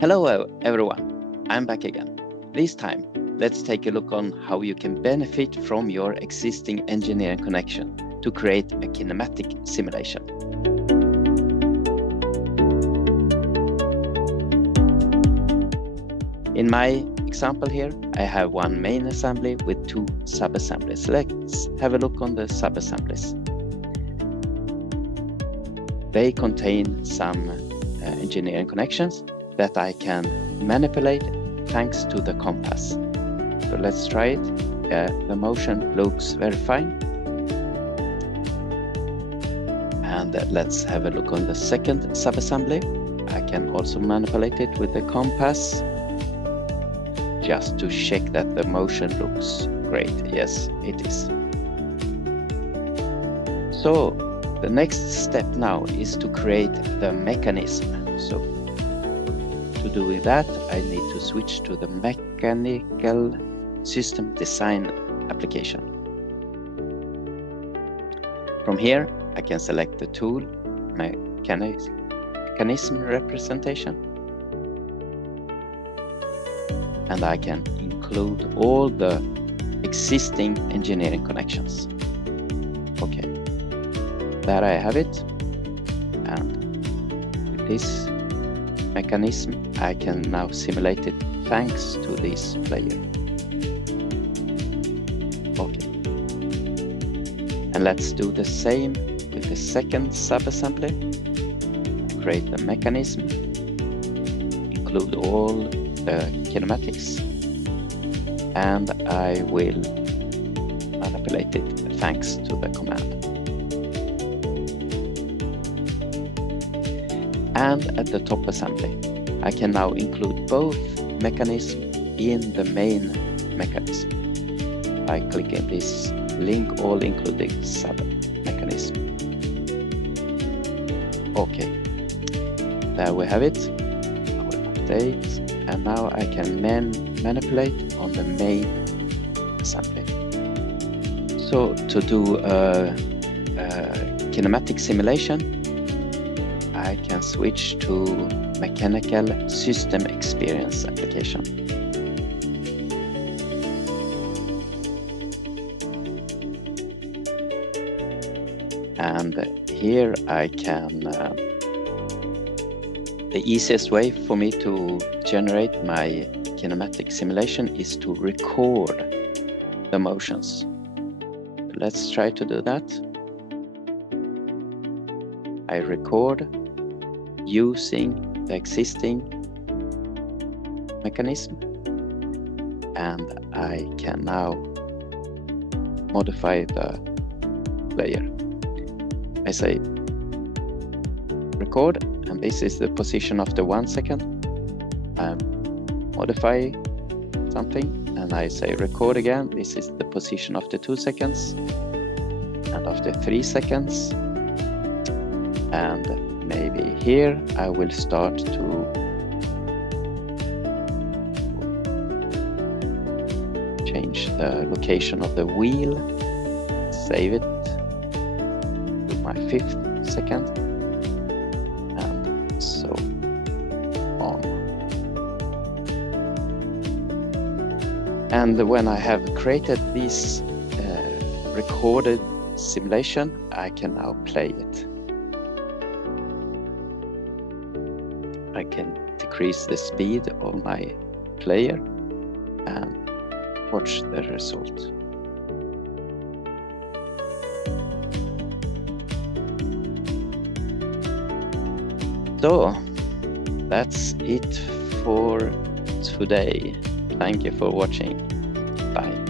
Hello everyone, I'm back again. This time, let's take a look on how you can benefit from your existing engineering connection to create a kinematic simulation. In my example here, I have one main assembly with two sub-assemblies. Let's have a look on the sub-assemblies. They contain some engineering connections that I can manipulate thanks to the compass. So let's try it. The motion looks very fine. And let's have a look on the second sub-assembly. I can also manipulate it with the compass just to check that the motion looks great. Yes, it is. So the next step now is to create the mechanism. So to do that, I need to switch to the mechanical system design application. From here, I can select the tool, mechanism representation, and I can include all the existing engineering connections. Okay, there I have it, and with this mechanism I can now simulate it thanks to this player. Okay, and let's do the same with the second sub-assembly. Create the mechanism, include all the kinematics, and I will manipulate it thanks to the command. And at the top assembly, I can now include both mechanisms in the main mechanism by clicking this link all including sub-mechanism. Okay, there we have it. I will update, and now I can manipulate on the main assembly. So to do a kinematic simulation, I can switch to mechanical system experience application. And here I can, the easiest way for me to generate my kinematic simulation is to record the motions. Let's try to do that. I record using the existing mechanism, and I can now modify the player. I say record, and this is the position after 1 second. Modify something, and I say record again. This is the position after 2 seconds, and after 3 seconds, and maybe here I will start to change the location of the wheel, save it to my 5th second, and so on. And when I have created this recorded simulation, I can now play it. I can decrease the speed of my player and watch the result. So that's it for today. Thank you for watching. Bye.